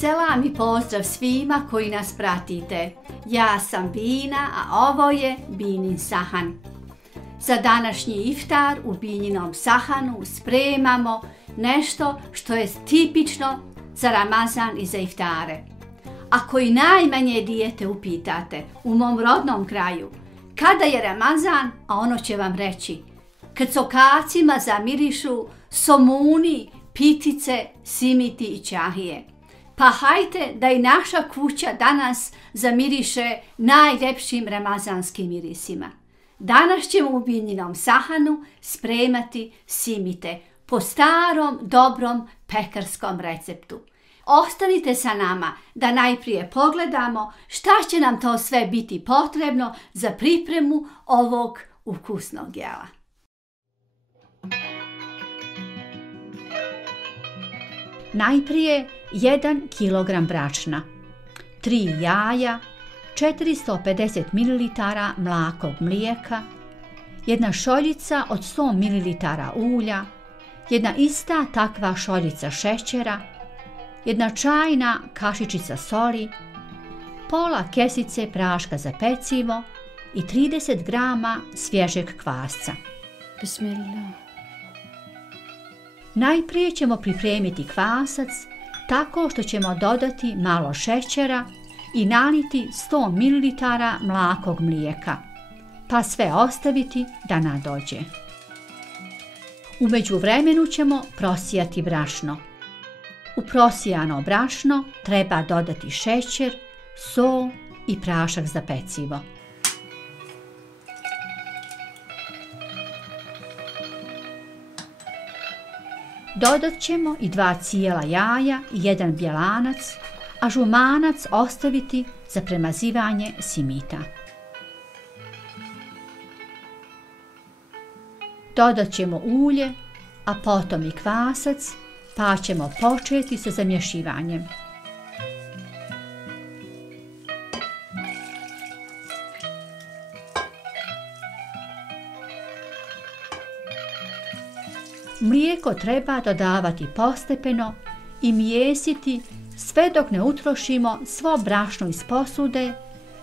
Selam i pozdrav svima koji nas pratite. Ja sam Bina, a ovo je Binin sahan. Za današnji iftar u Bininom sahanu spremamo nešto što je tipično za Ramazan i za iftare. Ako i najmanje dijete upitate u mom rodnom kraju kada je Ramazan, a ono će vam reći kad sokacima zamirišu somuni, pitice, simiti i ćahije. Pa hajte da i naša kuća danas zamiriše najljepšim ramazanskim mirisima. Danas ćemo u Bininom sahanu spremati simite po starom, dobrom pekarskom receptu. Ostanite sa nama da najprije pogledamo šta će nam to sve biti potrebno za pripremu ovog ukusnog jela. Najprije 1 kg brašna, 3 jaja, 450 ml mlakog mlijeka, 1 šoljica od 100 ml ulja, 1 ista takva šoljica šećera, 1 čajna kašičica soli, pola kesice praška za pecivo i 30 g svježeg kvasca. Bismillah. Najprije ćemo pripremiti kvasac tako što ćemo dodati malo šećera i naliti 100 ml mlakog mlijeka, pa sve ostaviti da nadođe. U međuvremenu ćemo prosijati brašno. U prosijano brašno treba dodati šećer, sol i prašak za pecivo. Dodat ćemo i 2 cijela jaja i 1 bjelanac, a žumanac ostaviti za premazivanje simita. Dodat ćemo ulje, a potom i kvasac, pa ćemo početi sa zamješivanjem. Mlijeko treba dodavati postepeno i mijesiti sve dok ne utrošimo svo brašno iz posude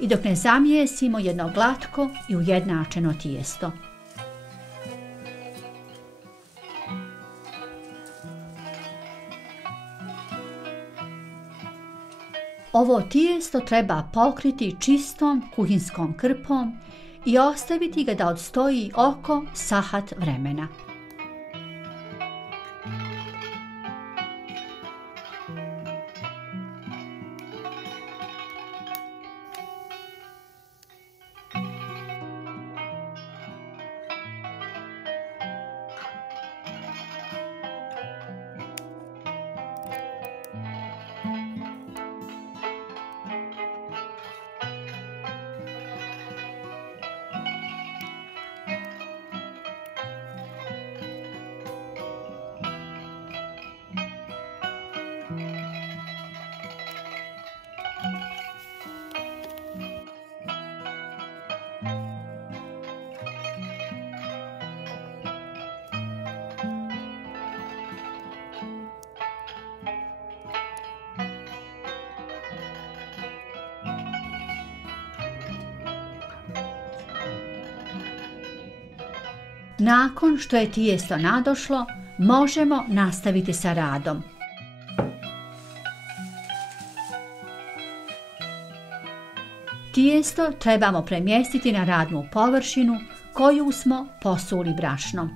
i dok ne zamijesimo jedno glatko i ujednačeno tijesto. Ovo tijesto treba pokriti čistom kuhinskom krpom i ostaviti ga da odstoji oko sat vremena. Nakon što je tijesto nadošlo, možemo nastaviti sa radom. Tijesto trebamo premjestiti na radnu površinu koju smo posuli brašnom.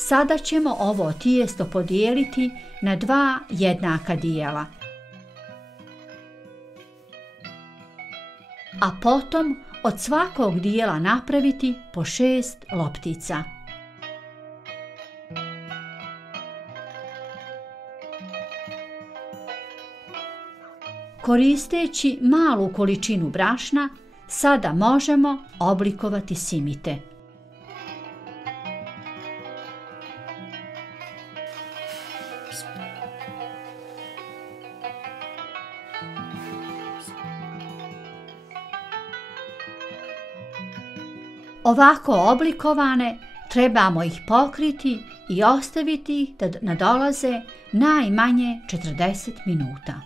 Sada ćemo ovo tijesto podijeliti na 2 jednaka dijela. A potom od svakog dijela napraviti po 6 loptica. Koristeći malu količinu brašna, sada možemo oblikovati simite. Ovako oblikovane trebamo ih pokriti i ostaviti ih da nadolaze najmanje 40 minuta.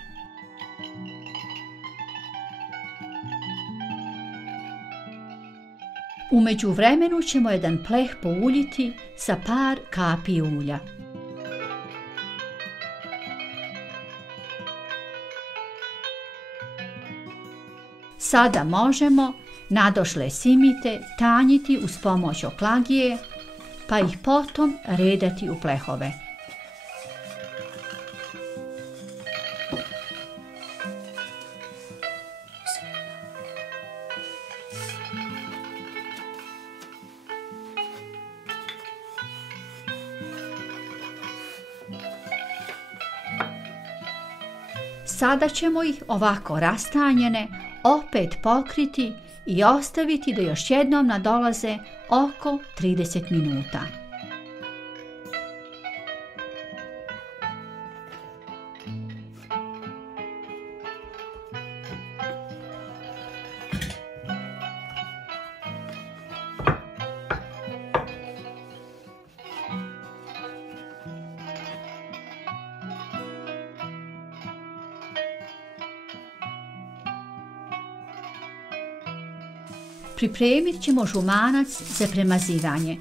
U međuvremenu ćemo jedan pleh pouljiti sa par kapi ulja. Sada možemo nadošle simite tanjiti uz pomoć oklagije, pa ih potom redati u plehove. Sada ćemo ih ovako rastanjene opet pokriti i ostaviti da još jednom nadolaze oko 30 minuta. Pripremit ćemo žumanac za premazivanje.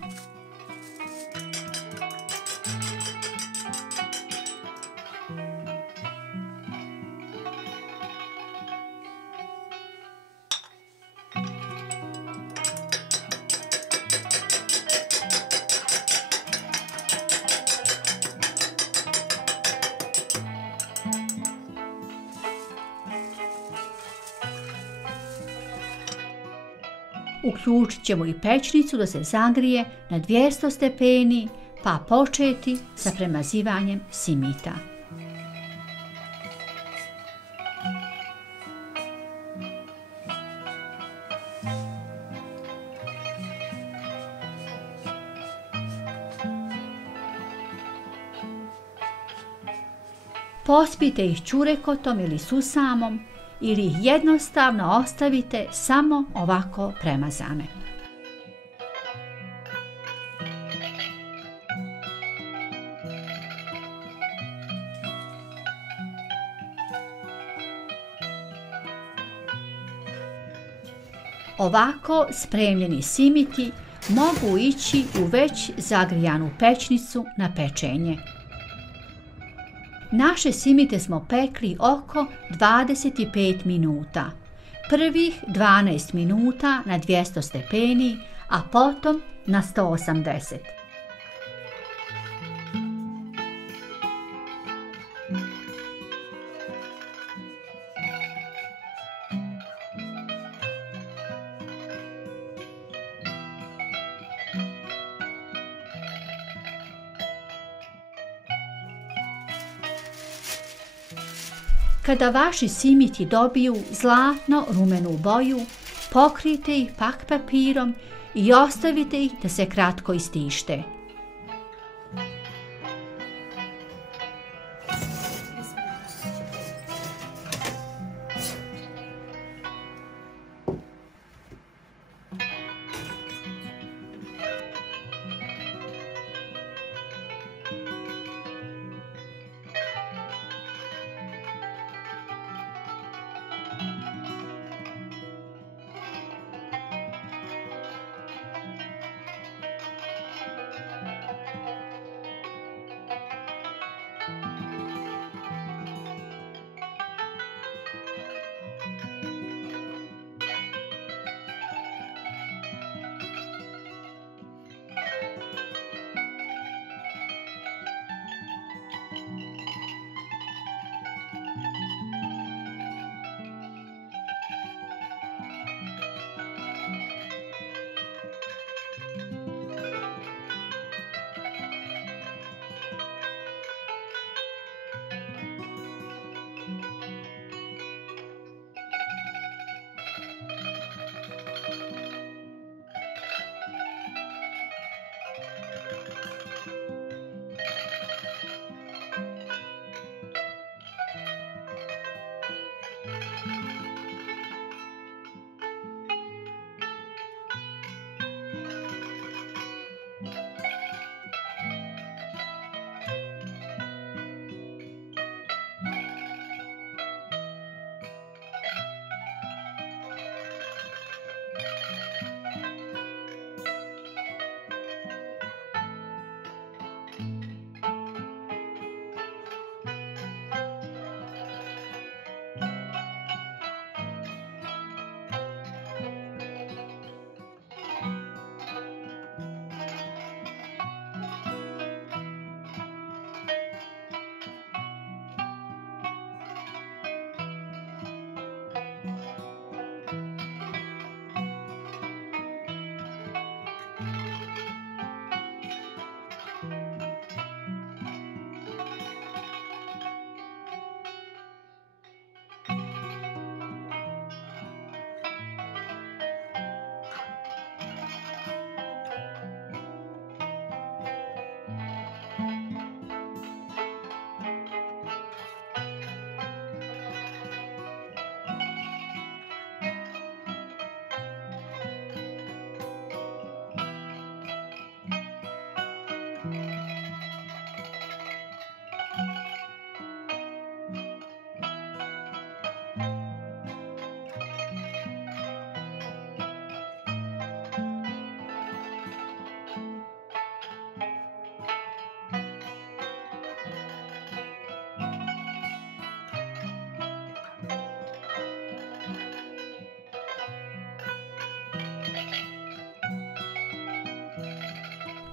Uključit ćemo i pećnicu da se zagrije na 200 stepeni, pa početi sa premazivanjem simita. Pospite ih ćurekotom ili susamom, ili ih jednostavno ostavite samo ovako premazane. Ovako spremljeni simiti mogu ići u već zagrijanu pećnicu na pečenje. Naše simite smo pekli oko 25 minuta. Prvih 12 minuta na 200 stepeni, a potom na 180. Kada vaši simiti dobiju zlatno rumenu boju, pokrijte ih pak papirom i ostavite ih da se kratko istište.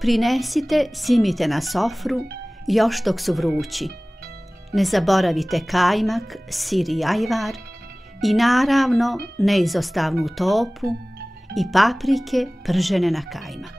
Prinesite, simite na sofru, još dok su vrući. Ne zaboravite kajmak, sir i ajvar i naravno neizostavnu topu i paprike pržene na kajmaku.